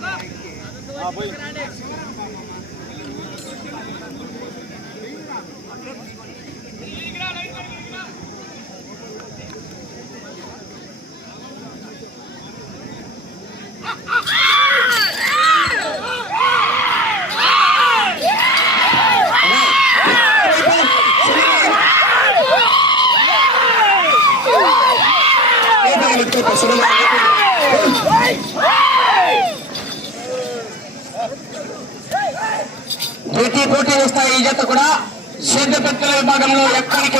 Ah, ah, ah! ప్రతి కోటి వస్తాయి ఈ జత కూడా శ్రద్ధ పట్టుల విభాగంలో ఎక్కడికి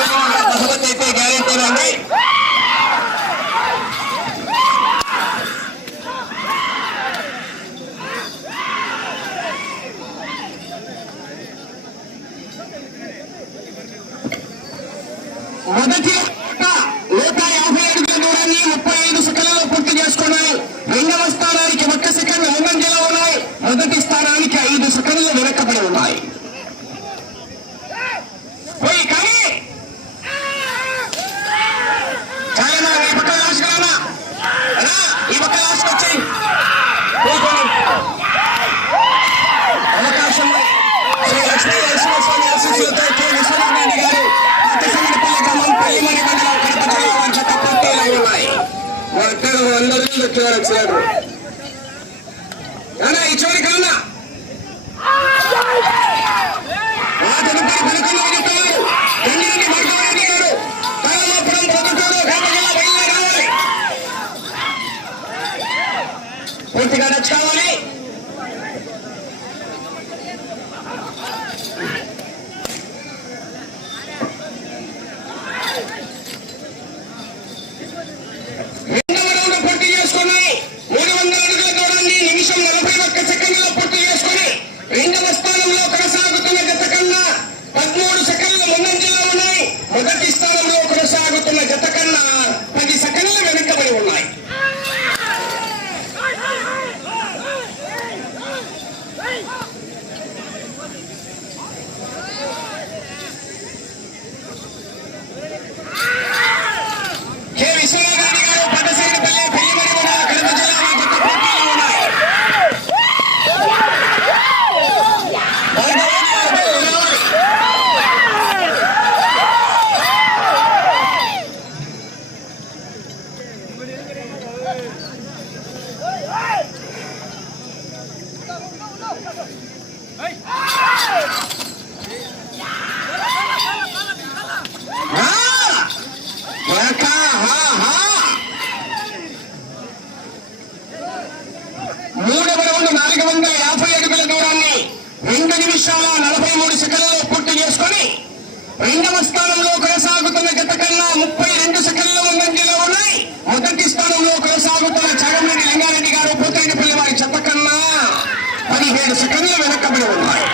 బహుమతి అయితే గ్యారెంటీ అండి మొదటి Давай, беги! ఆయన శిఖంగా వెనక్కబడి ఉన్నాయి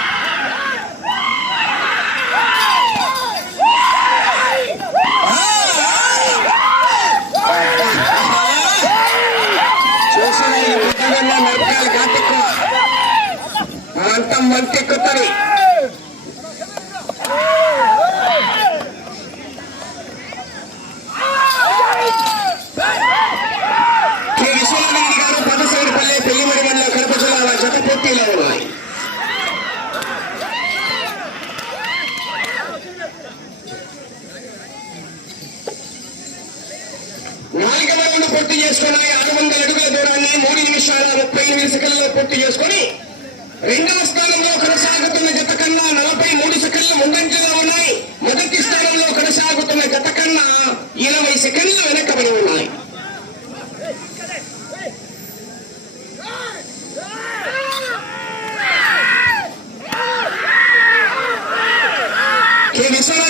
Can you see?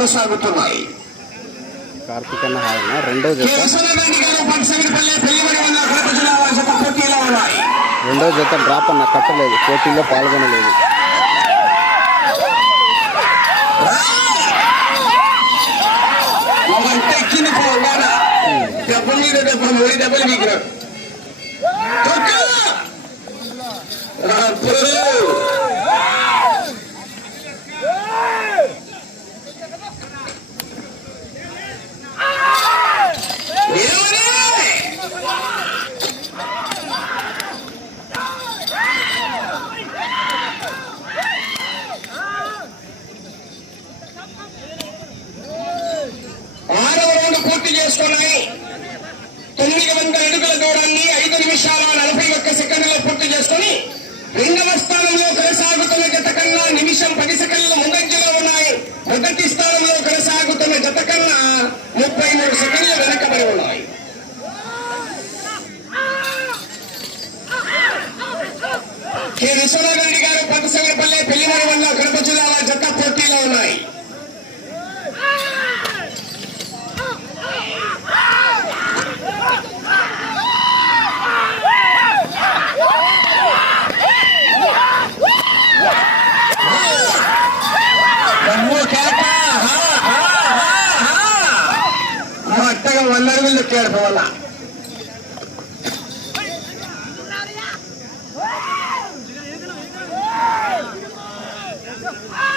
కొనసాగుతున్నాయి. రెండో జత. డ్రాప్ అన్న కట్టలేదు. పోటీలో పాల్గొనలేదు. డబ్బులు విశ్వనాథ్ రెడ్డి గారు పంతసంగపల్లి పెళ్ళివారి వల్ల కడప జిల్లాల జత పోటీలో ఉన్నాయి. అట్టగా వంద అడుగులు తొక్కాడు పోవాలా. Oh!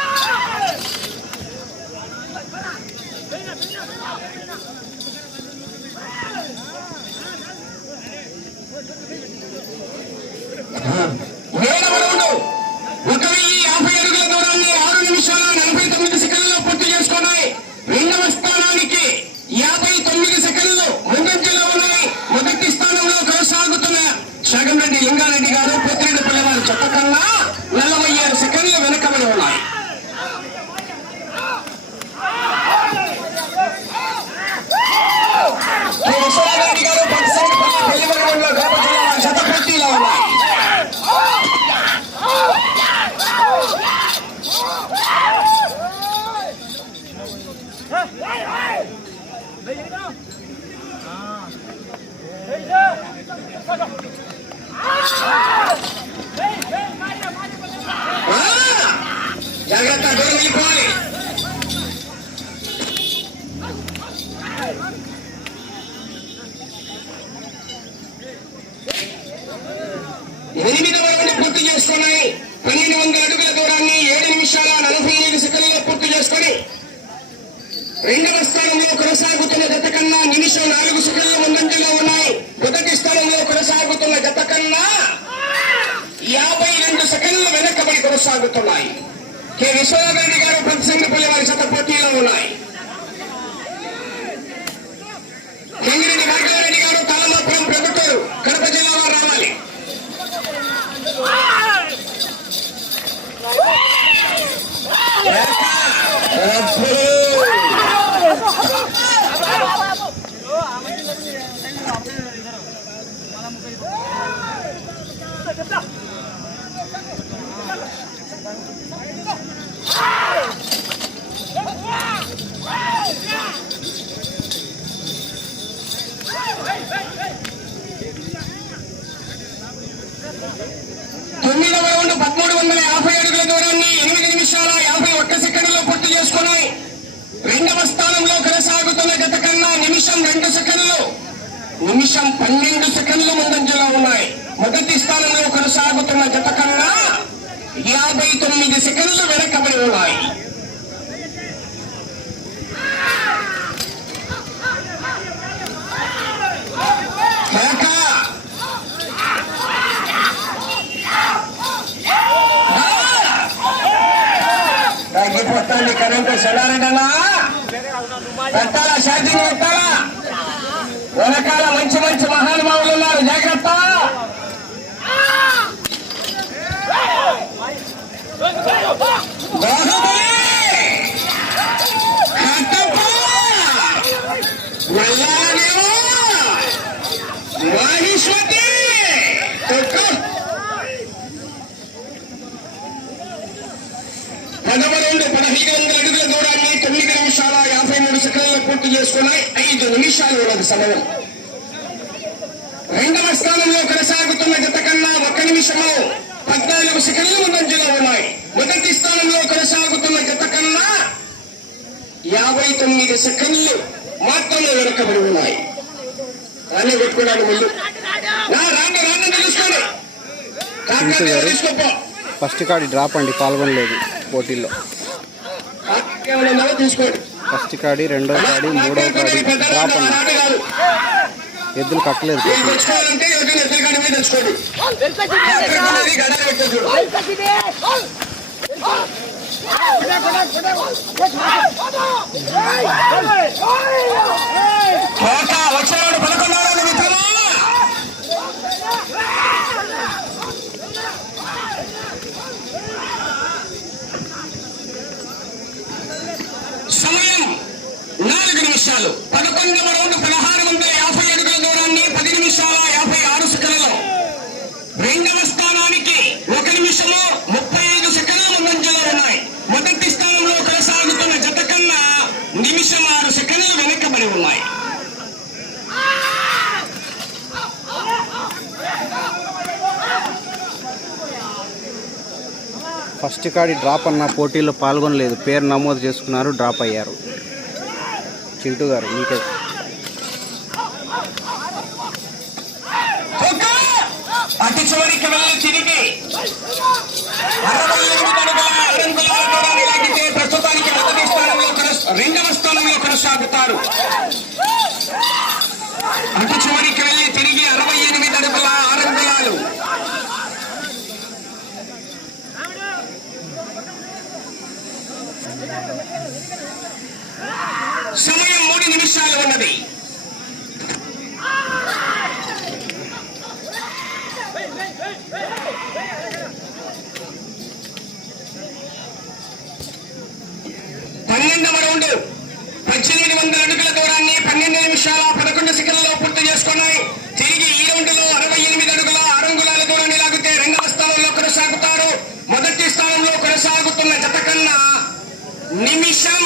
కొనసాగుతున్నాయి కే. విశ్వనాథ్ రెడ్డి గారు పంచసంఖ్యపల్లి వారి చేత పోటీలో ఉన్నాయి. తొమ్మిదవ రౌండ్ పదమూడు వందల యాభై అడుగుల దూరాన్ని ఎనిమిది నిమిషాల యాభై ఒక్క సెకండ్లో పూర్తి చేసుకున్నాయి. రెండవ స్థానంలో కొనసాగుతున్న గత కన్నా నిమిషం రెండు సెకండ్లు నిమిషం పన్నెండు సెకండ్లు ముందంజలో ఉన్నాయి. మొదటి స్థానంలో కొనసాగుతున్న గత కన్నా యాభై తొమ్మిది సెకండ్లు వెనకబడి ఉన్నాయి. కరెంటు చెడారంటన్నా పెట్టాలా? షార్జింగ్ పెట్టాలా? వెనకాల మంచి మంచి మా ఎనిమిది వందల అడుగుల దూరాన్ని తొమ్మిది నిమిషాల యాభై మూడు సెకండ్లు పూర్తి చేసుకున్నాయి. ఐదు నిమిషాలు ఉన్నది సమయం. రెండవ స్థానంలో కొనసాగుతున్న గత కన్నా ఒక్క నిమిషము పద్నాలుగు సెకండ్లు ముందంజలో ఉన్నాయి. మొదటి స్థానంలో కొనసాగుతున్న గత కన్నా యాభై తొమ్మిది సెకండ్లు మాత్రమే వెనుకబడి ఉన్నాయి. రాణి పెట్టుకున్నాడు ముందు. రాను రాను తెలుసుకోండి ఫస్ట్ కార్డు డ్రాప్ అండి పాల్గొనలేదు పోటీల్లో. ఫస్ట్ కాడి రెండో కాడి మూడో కాడి డ్రాప్ ఎద్దులు కట్టలేదు పోటీలో. తెచ్చుకోవాలంటే ఎవరికైనా ఎద్దుల కాడి మీద తెచ్చుకోండి ఎక్కడ ఉన్నది గడాలు పెట్టేది చూడు. కోట వచ్చేవాడు పదకొండవ మిత్రమా సమయం నాలుగు నిమిషాలు పదకొండవ రౌండ్ పదహారు వందల యాభై అడుగుల దూరాన్ని పది నిమిషాల యాభై ఆరు సెకండ్లలో రెండవ స్థానానికి ఒక నిమిషము ముప్పై ఐదు సెకండ్ల ముందంజలో ఉన్నాయి మొదటి స్థానంలో కొనసాగుతున్న జత కన్నా నిమిషం ఆరు సెకండ్లు వెనకబడి ఉన్నాయి ఫస్ట్ కాడి డ్రాప్ అన్న పోటీల్లో పాల్గొనలేదు. పేరు నమోదు చేసుకున్నారు డ్రాప్ అయ్యారు. చింటూ గారు మీకే. ప్రస్తుతానికి మొదటి స్థానంలో రెండవ స్థానంలో కొనసాగుతారు. అటు చివరికి వెళ్ళి తిరిగి అరవై ఎనిమిది అడుగుల ఆరంగులాలు సమయం మూడు నిమిషాలు ఉన్నది పన్నెండవ రౌండ్ పద్దెనిమిది వందల అడుగుల దూరాన్ని పన్నెండు నిమిషాల పదకొండు సెకండ్లలో పూర్తి చేసుకున్నాయి తిరిగి ఈ రౌండ్లో అరవై ఎనిమిది అడుగుల అరంగులాల దూరాన్ని లాగితే రెండవ స్థానంలో కొనసాగుతారు మొదటి స్థానంలో కొనసాగుతున్న జత కన్నా నిమిషం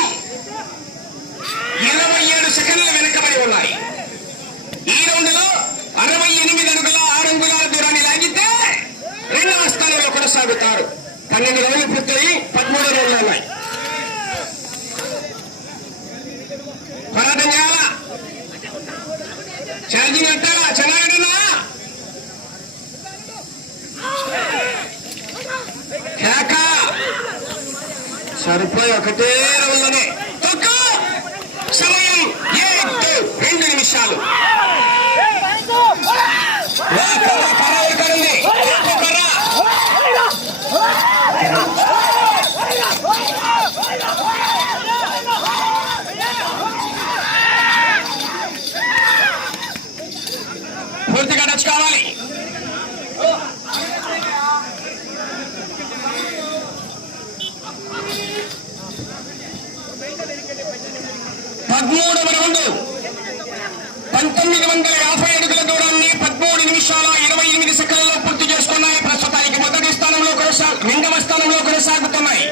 ఇరవై ఏడు సెకండ్లు వెనకబడి ఉన్నాయి ఈ రౌండ్లో అరవై ఎనిమిది అడుగుల ఆరు అంగుళాల దూరాన్ని లాగితే రెండవ స్థానంలో కొనసాగుతారు పన్నెండు రోజులు పూర్తయి పదమూడు రోజులు ఉన్నాయి. పోరాటం చేయాలా? ఛార్జింగ్ పెట్టాలా చెన్నారెడ్డినా కేక! సరిపోయి ఒకటే రోజులోనే సమయం ఏడు రెండు నిమిషాలు వా, కర్ర, కర్ర ఎక్కడ ఉంది? కర్ర. పూర్తిగా టచ్ కావాలి పదమూడవ రౌండ్ పంతొమ్మిది వందల యాభై అడుగుల దూరాన్ని పదమూడు నిమిషాల ఇరవై ఎనిమిది సెకండ్లలో పూర్తి చేసుకున్నాయి ప్రస్తుతానికి మొదటి స్థానంలో కొనసా రెండవ స్థానంలో కొనసాగుతున్నాయి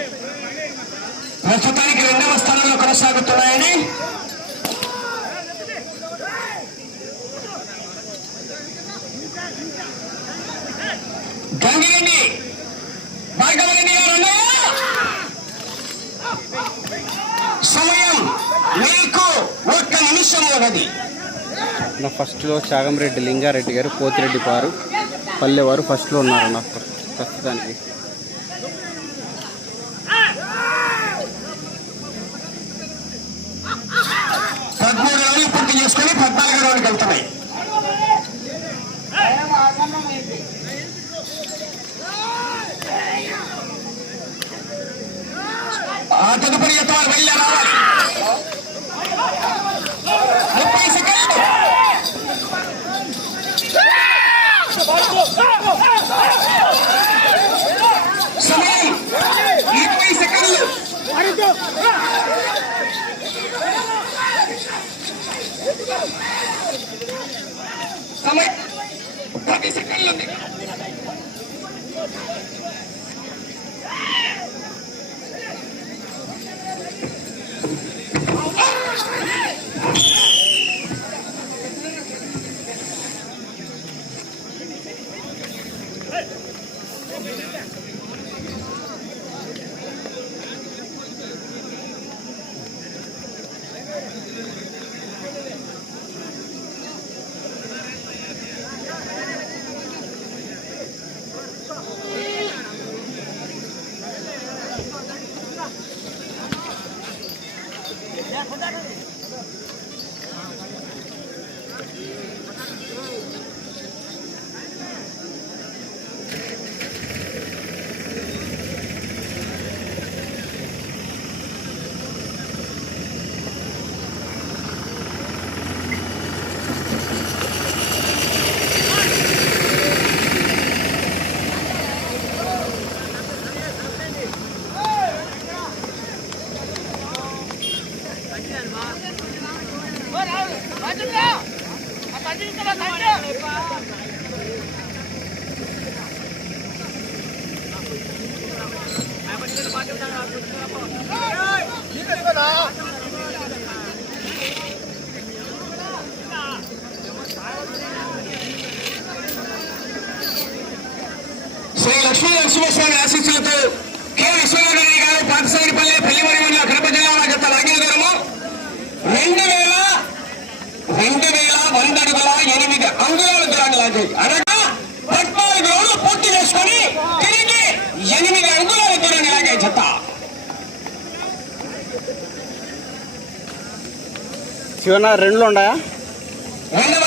ప్రస్తుతానికి రెండవ స్థానంలో కొనసాగుతున్నాయని? గంగిరెడ్డి భార్గవరెడ్డి గారు సమయం మీకు ఒక్క నిమిషం ఉన్నది. నా ఫస్ట్లో చాగంరెడ్డి లింగారెడ్డి గారు పోతిరెడ్డి పారు పల్లెవారు ఫస్ట్లో ఉన్నారు నాకు ప్రస్తుతానికి పదమూడు రోజులు పూర్తి చేసుకుని పద్నాలుగు రోజులకు వెళ్తున్నాయి ఆ తదుపరి ఎత్తు వారు వెళ్ళి రావాలి. ముప్పై సెకండ్లు. సమయం ఇరవై సెకండ్లు. సమయం పది సెకండ్లు ఉంది శ్రీ లక్ష్మీ నరసింహస్వామి ఆశీస్సులతో కె. విశ్వనాథరెడ్డి గారు పాతసాగిపల్లి పల్లిమరి మండల కడప జిల్లా గత దూరము రెండు వేల రెండు వేల వంద అడుగుల ఎనిమిది అంగుళాల దూరాన్ని లాగాయి అనగా పద్నాలుగు రోజులు పూర్తి చేసుకొని తిరిగి ఎనిమిది అంగుళాల దూరాన్ని లాగాయి జత. శివన్న రెండులో ఉన్నాయా రెండవ